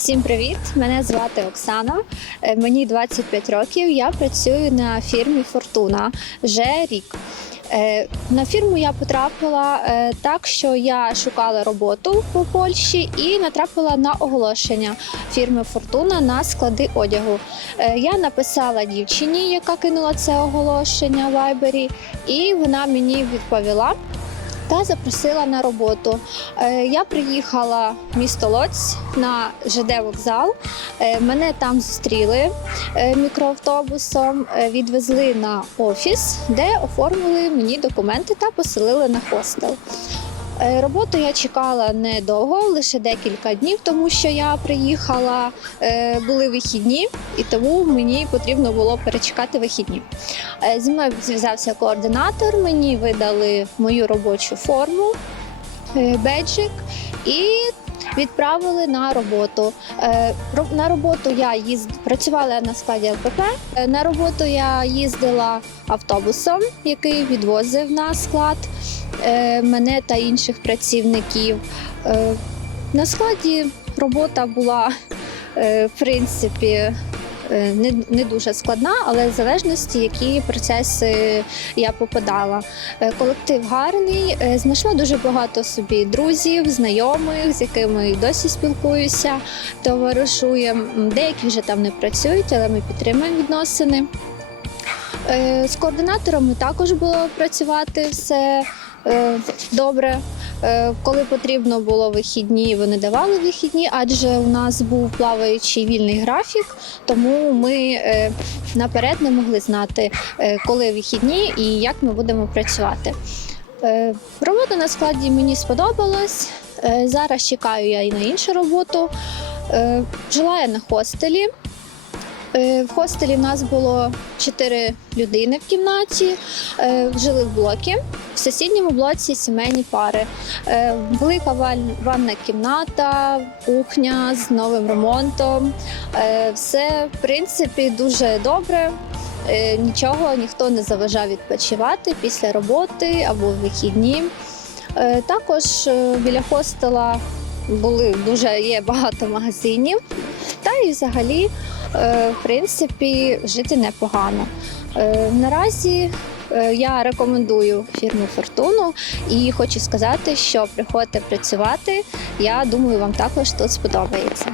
Всім привіт! Мене звати Оксана. Е, Мені 25 років. Я працюю на фірмі Фортуна вже рік. Е, На фірму я потрапила е, так, що я шукала роботу по Польщі і натрапила на оголошення фірми Фортуна на склади одягу. Я написала дівчині, яка кинула це оголошення в Вайбері, і вона мені відповіла та запросила на роботу. Е, Я приїхала в місто Лоць на ЖД вокзал. Е, Мене там зустріли е, мікроавтобусом, відвезли на офіс, де оформили мені документи та поселили на хостел. Е, Роботу я чекала недовго, лише декілька днів, тому що я приїхала, е, були вихідні, і тому мені потрібно було перечекати вихідні. Е, Зі мною зв'язався координатор, мені видали мою робочу форму, беджик і відправили на роботу. Е, На роботу я їзд... працювала на складі ЛПП. Е, На роботу я їздила автобусом, який відвозив на склад е, мене та інших працівників. На складі робота була в принципі не, не дуже складна, але в залежності, які процеси я попадала. Е, Колектив гарний, е, знайшла дуже багато собі друзів, знайомих, з якими досі спілкуюся, товаришуємо. Деякі вже там не працюють, але ми підтримуємо відносини. Е, З координаторами також було працювати все е, добре. Е, Коли потрібно було вихідні, вони давали вихідні, адже у нас був плаваючий вільний графік, тому ми е, наперед не могли знати, е, коли вихідні і як ми будемо працювати. Робота на складі мені сподобалась. Зараз чекаю я і на іншу роботу. Жила я на хостелі. Е, В хостелі в нас було чотири людини в кімнаті, е, жили в блокі. В сусідньому блоці сімейні пари. Велика ванна кімната, кухня з новим ремонтом. Е, Все, в принципі, дуже добре. Нічого ніхто не заважав відпочивати після роботи або в вихідні. Також біля хостела були дуже є багато магазинів. І взагалі е, в принципі, жити непогано. Е, Наразі е, я рекомендую фірму Фортуну і хочу сказати, що приходьте працювати. Я думаю, вам також тут сподобається.